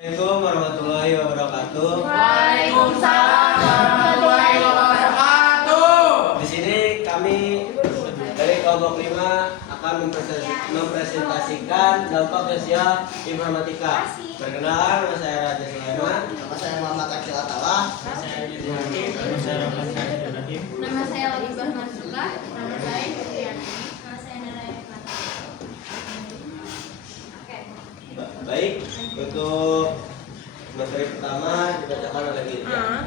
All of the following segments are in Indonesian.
Assalamualaikum warahmatullahi wabarakatuh. Waalaikumsalam warahmatullahi wabarakatuh. Di sini kami dari kelompok 5 akan mempresentasikan dampak sosial informatika. Perkenalan, nama saya Raja Sulaiman. Nama saya Muhammad Akil Atala. Nama saya Olivia Marzuka. Nama saya Fitriana. Nama saya Nara. Baik, untuk materi pertama dibacakan oleh kita.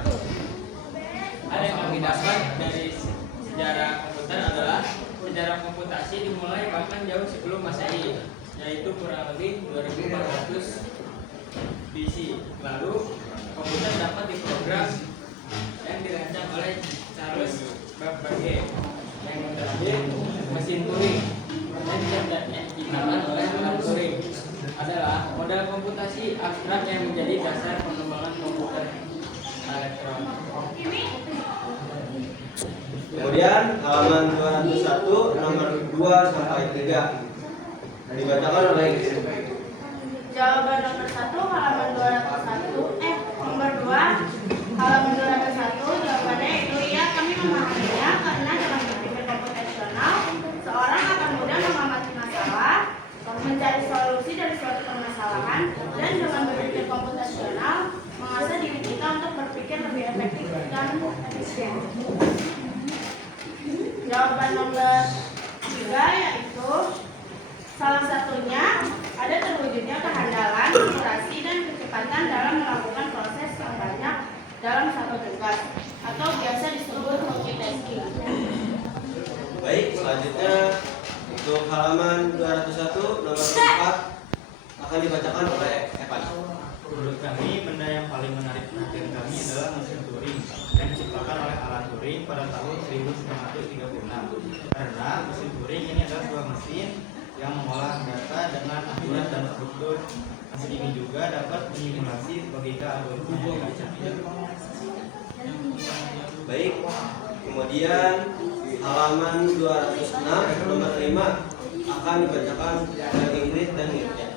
Ada yang kami dapat dari sejarah komputer adalah sejarah komputasi dimulai bahkan jauh sebelum Masehi, yaitu kurang lebih 2400 BC. Lalu komputer dapat diprogram yang dirancang oleh Charles Babbage. Yang terakhir mesin Turing yang diciptakan oleh Alan Turing adalah model komputasi abstrak yang menjadi dasar pengembangan komputer elektronik. Kemudian halaman 201 nomor 2 sampai 3 dibacakan oleh Ibu. Jawaban nomor 1 halaman 201. Nomor 2 halaman 201 jawabannya itu ya, kami memahaminya karena dalam berpikir komputasional seorang akan mudah mengamati masalah, mencari solusi dari suatu permasalahan, dan dengan berpikir komputasional mengasah diri kita untuk berpikir lebih efektif dan efisien. Jawaban nomor 3 yaitu salah satunya ada terwujudnya kehandalan, akurasi, dan kecepatan dalam melakukan proses yang banyak dalam satu tugas atau biasa disebut multitasking. Baik, selanjutnya untuk halaman 201 nomor 4 akan dibacakan oleh Evan. Menurut kami, benda yang paling menarik perhatian kami adalah mesin Turing yang diciptakan oleh Alan Turing pada tahun 1936. Karena mesin Turing ini adalah sebuah mesin yang mengolah data dengan akurat dan struktur. Mesin ini juga dapat menyimulasi logika algoritma yang dibaca. Baik, kemudian halaman 206 nomor 5 akan dibacakan oleh Ingrid dan Nirja.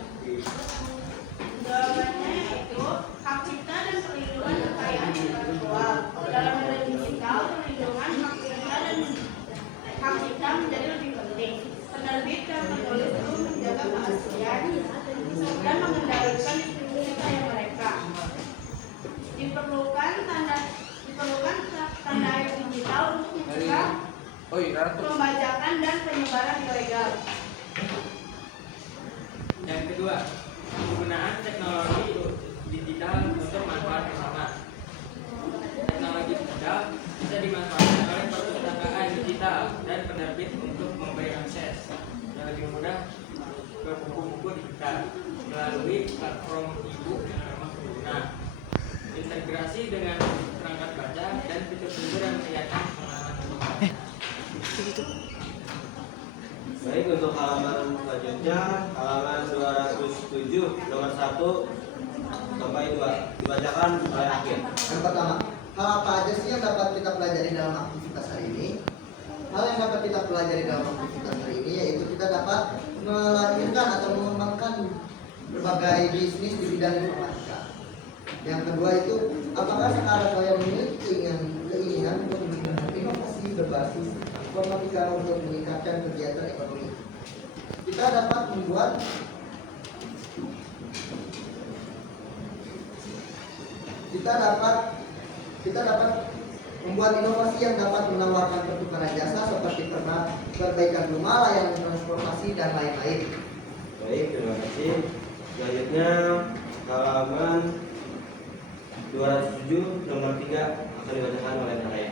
Jawabannya yaitu hak cipta dan perlindungan kekayaan intelektual. Dalam dunia digital, perlindungan hak cipta menjadi lebih penting. Penerbit dan penulis perlu menjaga keaslian dan mengendalikan distribusi karya mereka. Diperlukan tanda air digital untuk mencegah pembajakan dan penyebaran ilegal. Yang kedua, penggunaan teknologi digital untuk manfaat bersama. Teknologi digital bisa dimanfaatkan oleh perpustakaan digital dan penerbit untuk memberi akses yang lebih mudah ke buku-buku digital melalui platform e-book yang ramah pengguna. Integrasi dengan perangkat baca dan fitur-fitur yang kelihatan pengalaman pengguna. Baik, untuk halaman selanjutnya halaman 207 nomor 1 sampai 2 dibacakan oleh Akhil. Yang pertama, hal apa aja sih yang dapat kita pelajari dalam aktivitas hari ini? Hal yang dapat kita pelajari dalam aktivitas hari ini yaitu kita dapat melahirkan atau mengembangkan berbagai bisnis di bidang informatika. Yang kedua itu, apakah sekarang kalian memiliki keinginan untuk menggunakan inovasi berbasis informatika untuk meningkatkan kegiatan ekonomi? Kita dapat membuat inovasi yang dapat menawarkan pertukaran jasa seperti perbaikan rumah, layanan transportasi, dan lain-lain. Baik, terima kasih. Selanjutnya halaman 207 nomor 3 akan dibacakan oleh Naya.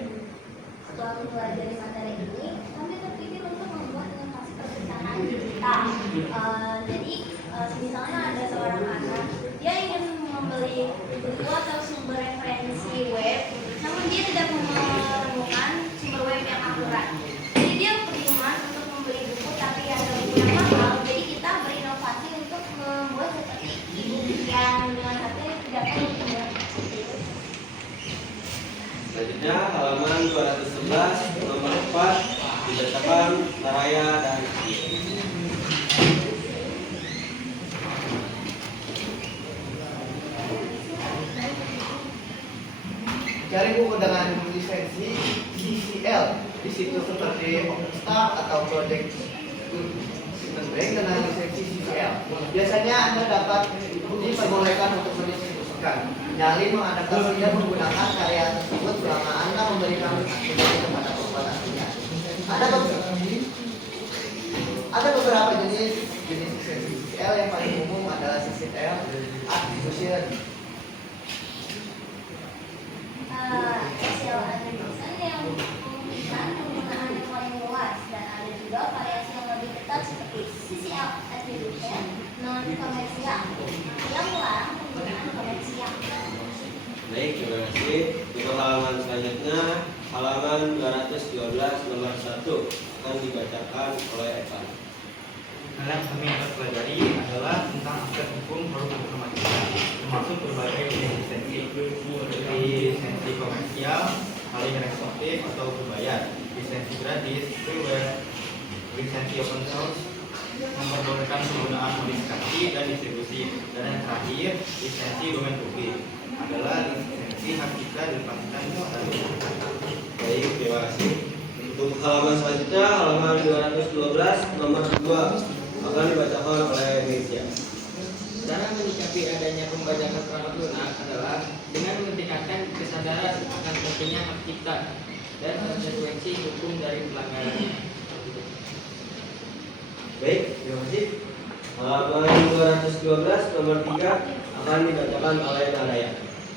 Setelah mempelajari materi ini, kami terpikir untuk membuat inovasi perpustakaan digital. Jadi, misalnya ada seorang anak, dia ingin membeli buku atau sumber referensi web, namun dia tidak menemukan sumber web yang akurat. Jadi dia kebingungan untuk membeli buku tapi ada buku yang mahal. Jadi kita berinovasi untuk membuat seperti e-book yang dengan harga yang tidak terlalu. Selanjutnya halaman 211 nomor 4 dibacakan Naraya dan Akhil. cari buku dengan lisensi CCL di situs seperti OpenStack atau Project Gutenberg dengan lisensi CCL. Biasanya Anda dapat diperbolehkan untuk mendistribusikan, nyali mengadaptasi dan menggunakan karya tersebut selama Anda memberikan aktivitas kepada pembuat aslinya. Ada beberapa jenis lisensi CCL. Yang paling umum adalah CCL Attribution. Hasil attribution yang memungkinkan penggunaan yang paling luas, dan ada juga variasi yang lebih ketat seperti CCL attribution non komersial yang melarang penggunaan komersial. Baik, terima kasih. Untuk halaman selanjutnya, halaman 212 nomor 1 akan dibacakan oleh Evan. Hal yang kami akan pelajari adalah tentang aspek hukum produk informatika, termasuk berbagai lisensi seperti lisensi komersial, paling eksklusif atau berbayar, lisensi gratis, freeware, lisensi open source, memperbolehkan penggunaan modifikasi dan distribusi, dan yang terakhir lisensi domain publik adalah lisensi hak cipta dan patentan buatan. Baik, terima kasih. Untuk halaman selanjutnya, halaman 212 nomor 2 akan dibacakan oleh Mirja. Cara menyikapi adanya pembajakan perangkat lunak adalah dengan meningkatkan kesadaran akan pentingnya hak cipta dan konsekuensi hukum dari pelanggarannya. Baik, terima kasih. Halaman 212 nomor 3 akan dibacakan oleh Naraya.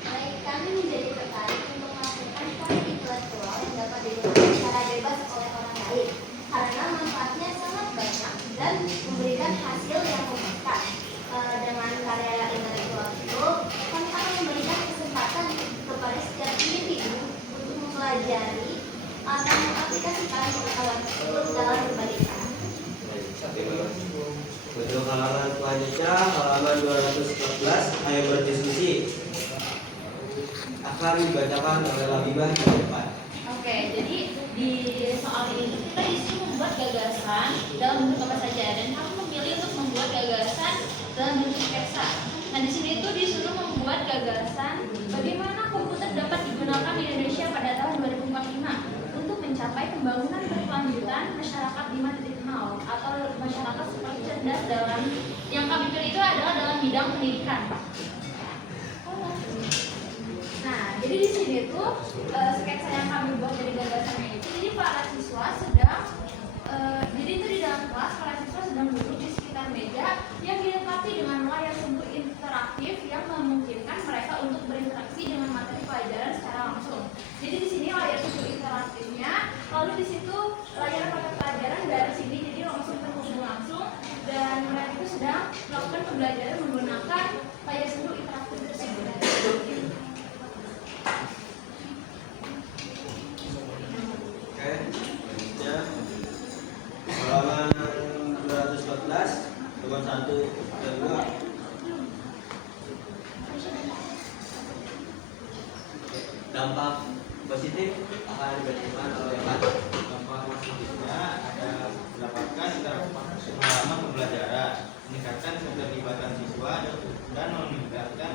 Baik, kami menjadi tertarik untuk melakukan proyek intelektual yang dapat digunakan secara bebas oleh orang lain karena manfaatnya sangat banyak dan memberikan hasil yang memuaskan. Dengan karya intelektual itu, kami akan memberikan kesempatan kepada setiap individu untuk mempelajari atau mengaplikasikan pengetahuan tersebut dalam berbagai cara. Baik, terima kasih. Untuk halaman selanjutnya, halaman 214, ayo berdiskusi, akan dibacakan oleh Labibah di depan. Oke, jadi di soal ini kita disuruh membuat gagasan dalam bentuk apa saja, dan kamu memilih untuk membuat gagasan dalam bentuk sketsa. Nah, di sini itu disuruh membuat gagasan bagaimana komputer dapat digunakan di Indonesia pada tahun 2045 untuk mencapai pembangunan berkelanjutan masyarakat 5.0 atau masyarakat seperti cerdas dalam yang kami pilih itu adalah dalam bidang pendidikan. Nah, jadi di sini tuh sketsa yang kami buat dari gagasannya itu, jadi para siswa sedang jadi itu di dalam kelas para siswa sedang duduk di sekitar meja yang dilengkapi dengan layar sentuh interaktif yang memungkinkan mereka untuk berinteraksi dengan materi pelajaran secara langsung. Jadi di sini layar sentuh interaktifnya, lalu di situ layar mata pelajaran dari sini jadi langsung terhubung langsung, dan mereka itu sedang melakukan pembelajaran menggunakan layar sentuh interaktif tersebut. Oke, selanjutnya halaman 214 nomor 1 dan 2. Dampak positif akan dibacakan oleh Pak. Dampak positifnya ada mendapatkan interaksi pengalaman pembelajaran, meningkatkan keterlibatan siswa, dan meningkatkan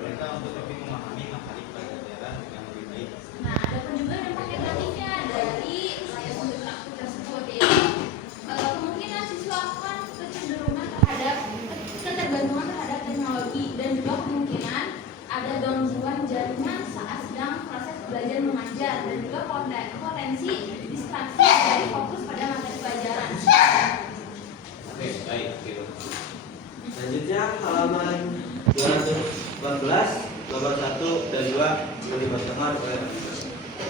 mereka untuk lebih memahami materi pelajaran yang lebih baik. Nah, ada pun juga dampak negatifnya dari layar sentuh interaktif tersebut, yaitu kemungkinan siswa akan kecenderungan terhadap ketergantungan terhadap teknologi, dan juga kemungkinan ada gangguan jaringan saat sedang proses belajar mengajar, dan juga potensi distraksi dari fokus pada materi pelajaran. Oke, baik, gitu. Selanjutnya halaman 214 nomor 1 dan 2 yang dibacakan oleh Pak.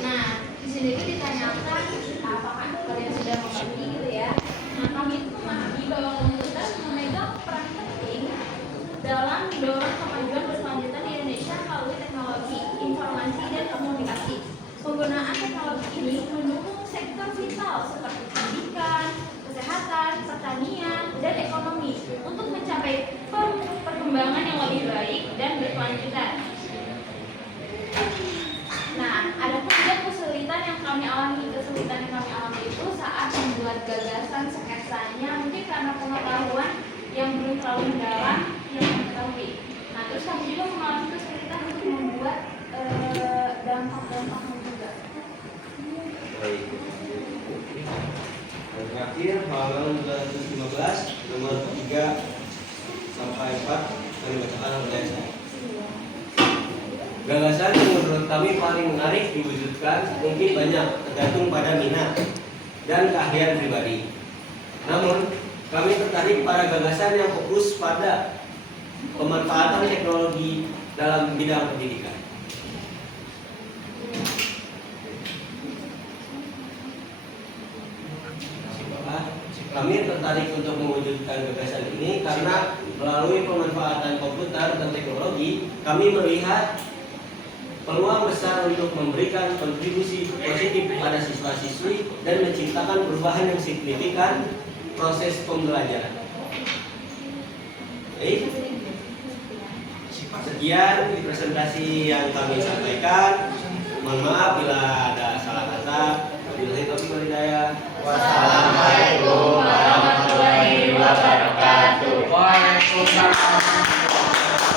Nah, di sini itu ditanyakan apakah kalian sudah mengerti gitu ya. Nah, kami itu memahami bahwa komputer memegang peran penting dalam mendorong kemajuan berkelanjutan di Indonesia melalui teknologi, informasi, dan komunikasi. Penggunaan teknologi ini mendukung sektor vital seperti pendidikan, kesehatan, pertanian, dan ekonomi untuk mencapai perkembangan yang lebih baik dan berkelanjutan. Nah, ada pun juga kesulitan yang kami alami itu saat membuat gagasan sketsanya, mungkin karena pengetahuan yang belum terlalu mendalam yang mengetahui. Nah, terus kami juga mengalami kesulitan untuk membuat dampak paham juga. Baik. Yang terakhir halaman 215 nomor 3 sampai 4 kami bacakan oleh saya. Gagasan yang menurut kami paling menarik diwujudkan mungkin banyak, tergantung pada minat dan keahlian pribadi. Namun, kami tertarik pada gagasan yang fokus pada pemanfaatan teknologi dalam bidang pendidikan. Kami tertarik untuk mewujudkan gagasan ini karena melalui pemanfaatan komputer dan teknologi, kami melihat peluang besar untuk memberikan kontribusi positif pada siswa-siswi dan menciptakan perubahan yang signifikan proses pembelajaran. Baik. Sekian presentasi yang kami sampaikan. Mohon maaf bila ada salah kata. Wabillahi taufiq wal hidayah. Wassalamualaikum warahmatullahi wabarakatuh. Waalaikumsalam.